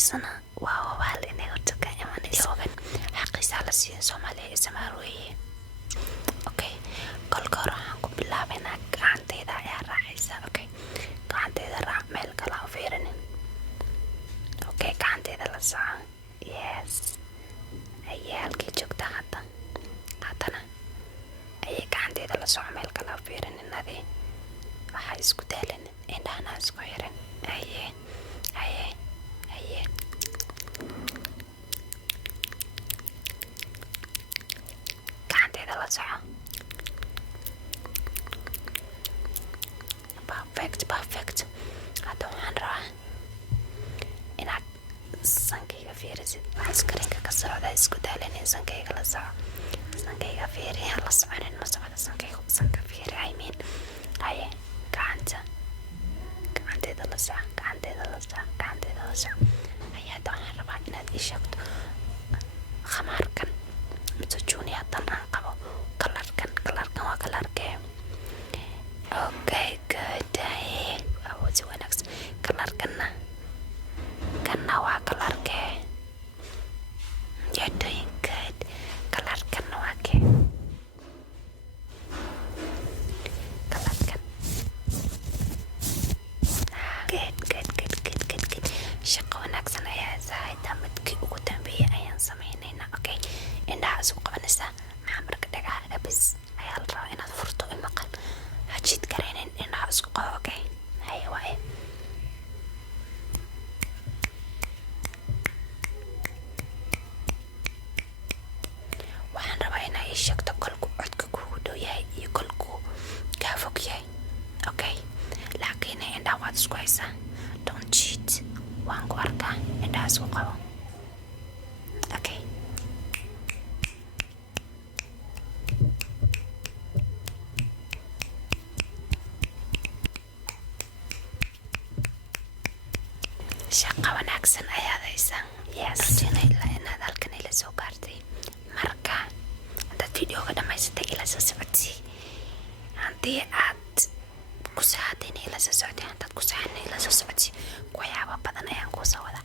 سنة واو بالي ورتك يعني يوغن حقيس على سين سومالي سماروي اوكي كل كورة هنكون بالله بينك عندي ذا يا راعيسة اوكي عندي ذا راع ميل كلا فيرن اوكي عندي ذا لسا يس اي هالكي جوكتا حتى حتنا اي عندي ذا لسا ميل كلا فيرن النادي waxay isku daalin indhahana isku xiran haye haye haye gacanteeda la soco perfect hadda waxaan rabaa inaad sankayga fiirisid waxa iskarinka ka socda isku daalin sankayga la soco sankayga fiiri la soconin ma socda sankayga sanka fiiri I mean haye gacanteeda la soco gacanteeda la soco ayaa hadda waxaan rabaa inaad ii sheegto khamaarkan mise juuni haddan aan qabo kalarkan waa kalarkee okay good awoodsi wanaagsan kalarkanna waa kalarkee you're doing good kalarkanna waa kee shaqo wanaagsan ayaa sahayda midkii ugu dambeeyay ayaan sameynayna okay indhaha isku qabanaysaa maxaa marka dhagaha bis ayaa la rabaa inaad furto imaqan hajid garaynin indhaha isku qabo okay haye waaye waxaan rabaa inaa ii sheegto kolku codka kugu dhow yahay iyo kolku kaa fog yahay okay laakiin indhaha waad isku haysaa don't cheat waan ku arkaa indhaha isku qabo okay shaqa wanaagsan ayaad haysaa yes inaad halkan ila soo gaartay marka haddaad videoga dhamaysatay ila soo socodsii haddii aad ku saacadayna ila soo socday haddaad ku saacadayna ila soo socodsii waxyaaba badan ayaan kuu soo wadaa